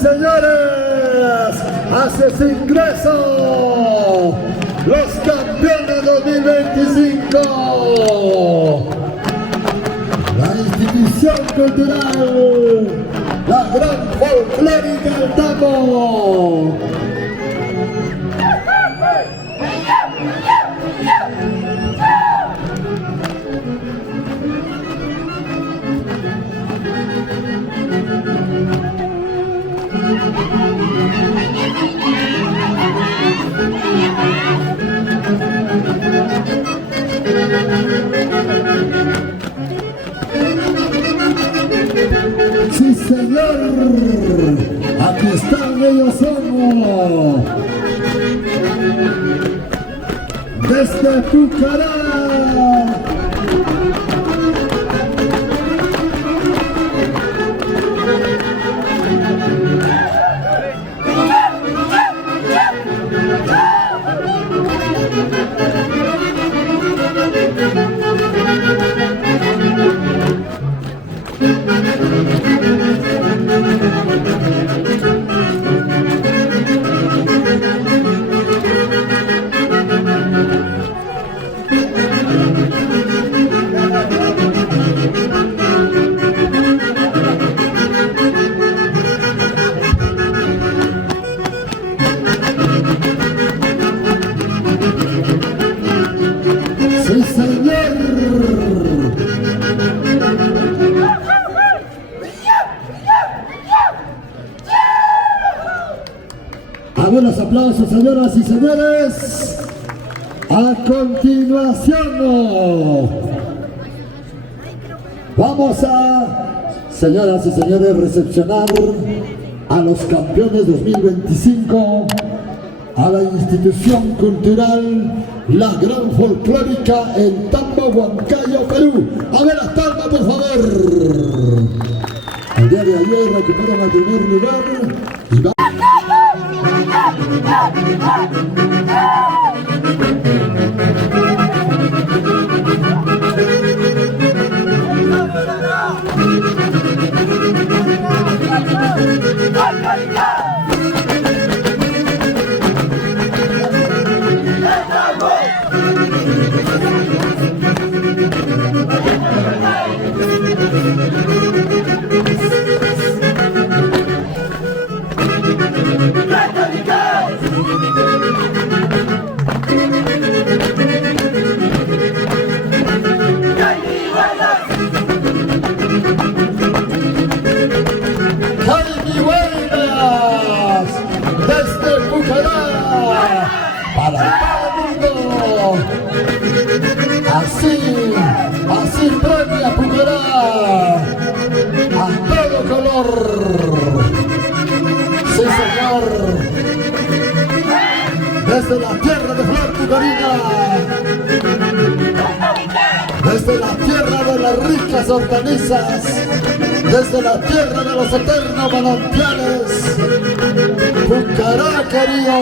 señores, hace su ingreso los campeones 2025. La institución cultural, la gran folclórica del Tambo. Sí, señor, aquí están ellos somos, desde Pucará. Sí, señor. A buenos aplausos, señoras y señores. A continuación, vamos a, señoras y señores, recepcionar a los campeones 2025, a la institución cultural, la gran folclórica en Tambo, Huancayo, Perú. A ver las palmas, por favor. El día de ayer recuperan el primer lugar y va... Desde Pucará para todo el mundo. Así premia Pucará a todo color. Sí, señor. Desde la tierra de Flor Pucarina, desde la tierra de las ricas hortalizas, desde la tierra de los eternos manantiales, Pucará, querido.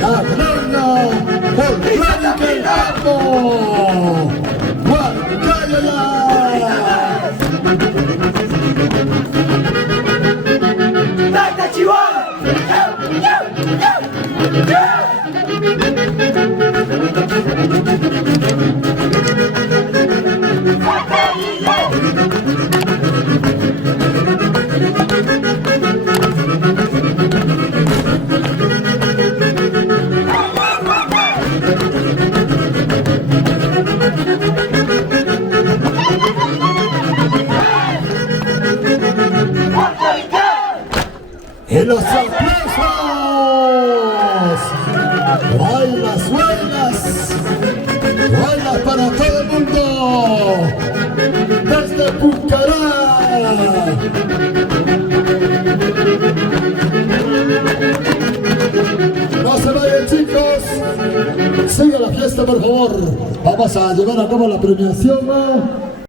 La Granja Folclórica El Campo. ¡Y los aplausos! ¡Bailas, bailas! ¡Bailas para todo el mundo! ¡Desde Pucará! No se vayan, chicos. Sigue la fiesta, por favor. Vamos a llevar a cabo la premiación.